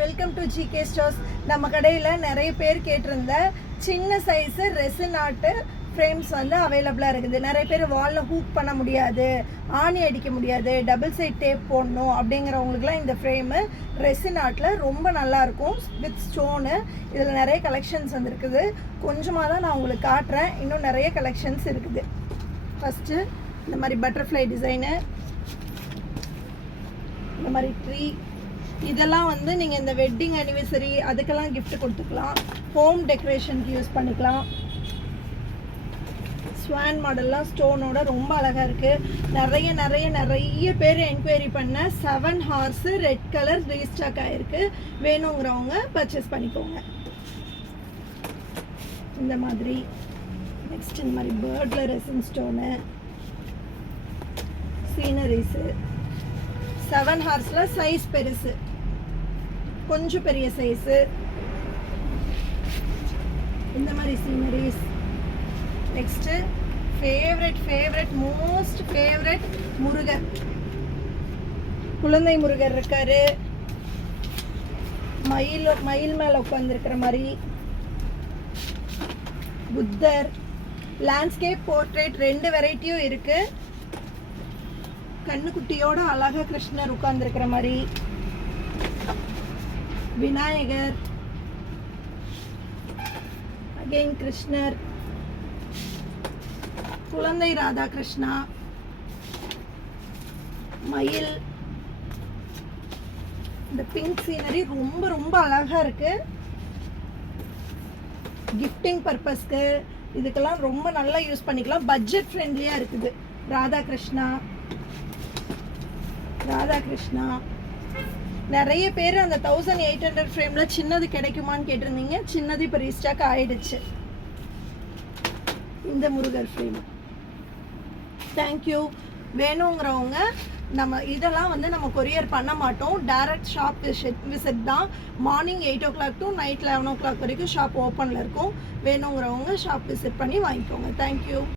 Welcome to GK stores. நம்ம கடையில் நிறைய பேர் கேட்டிருந்த சின்ன சைஸு ரெசின் ஆர்ட் ஃப்ரேம்ஸ் வந்து அவைலபிளாக இருக்குது. நிறைய பேர் வாலில் ஹூக் பண்ண முடியாது, ஆணி அடிக்க முடியாது, டபுள் சைட் டேப் போடணும் அப்படிங்கிறவங்களுக்குலாம் இந்த ஃப்ரேமு ரெசின் ஆர்ட்டில் ரொம்ப நல்லாயிருக்கும் வித் ஸ்டோனு. இதில் நிறைய கலெக்ஷன்ஸ் வந்துருக்குது. கொஞ்சமாக தான் நான் உங்களுக்கு காட்டுறேன், இன்னும் நிறைய கலெக்ஷன்ஸ் இருக்குது. ஃபஸ்ட்டு இந்த மாதிரி பட்டர்ஃப்ளை டிசைனு, இந்த மாதிரி ட்ரீ, இதெல்லாம் வந்து நீங்கள் இந்த வெட்டிங் அனிவர்சரி அதுக்கெல்லாம் கிஃப்ட் கொடுத்துக்கலாம், ஹோம் டெக்கரேஷனுக்கு யூஸ் பண்ணிக்கலாம். ஸ்வான் மாடல்லாம் ஸ்டோனோட ரொம்ப அழகாக இருக்குது. நிறைய பேர் என்கொயரி பண்ண 7 ஹார்ஸு ரெட் கலர் ரீஸ்டாக் ஆகிருக்கு. வேணுங்கிறவங்க பர்ச்சேஸ் பண்ணிக்கோங்க. இந்த மாதிரி நெக்ஸ்ட் இந்த மாதிரி பேர்டில் ரெசின் ஸ்டோனு, சீனரிஸு 7 ஹார்ஸில் சைஸ் பெருசு, கொஞ்சம் பெரிய சைஸு, இந்த மாதிரி sceneries. Next favourite most favourite Murugar, குழந்தை முருகர் இருக்காரு, மயில் மேலே உட்காந்துருக்கிற மாதிரி, புத்தர், லேண்ட்ஸ்கேப் போர்ட்ரேட் 2 வெரைட்டியும் இருக்குது. கண்ணுக்குட்டியோட அழகா கிருஷ்ணர் உட்கார்ந்துருக்கிற மாதிரி, விநாயகர், அகைன் கிருஷ்ணர், குழந்தை ராதா கிருஷ்ணா, மயில். இந்த பிங்க் சீனரி ரொம்ப அழகா இருக்கு. கிஃப்டிங் பர்பஸ்க்கு இதுக்கெல்லாம் ரொம்ப நல்லா யூஸ் பண்ணிக்கலாம். பட்ஜெட் ஃப்ரெண்ட்லியா இருக்குது. ராதா கிருஷ்ணா நிறைய பேர் அந்த 1800 ஃப்ரேமில் சின்னது கிடைக்குமான்னு கேட்டிருந்தீங்க. சின்னது இப்போ ரீஸ்டாக் ஆயிடுச்சு. இந்த முருகர் ஃப்ரேம் தேங்க்யூ. வேணுங்கிறவங்க நம்ம இதெல்லாம் வந்து நம்ம கொரியர் பண்ண மாட்டோம், டைரக்ட் ஷாப் விசிட் தான். Morning 8 o'clock to night 11 o'clock வரைக்கும் ஷாப் ஓப்பனில் இருக்கும். வேணுங்கிறவங்க ஷாப் விசிட் பண்ணி வாங்கிக்கோங்க. தேங்க்யூ.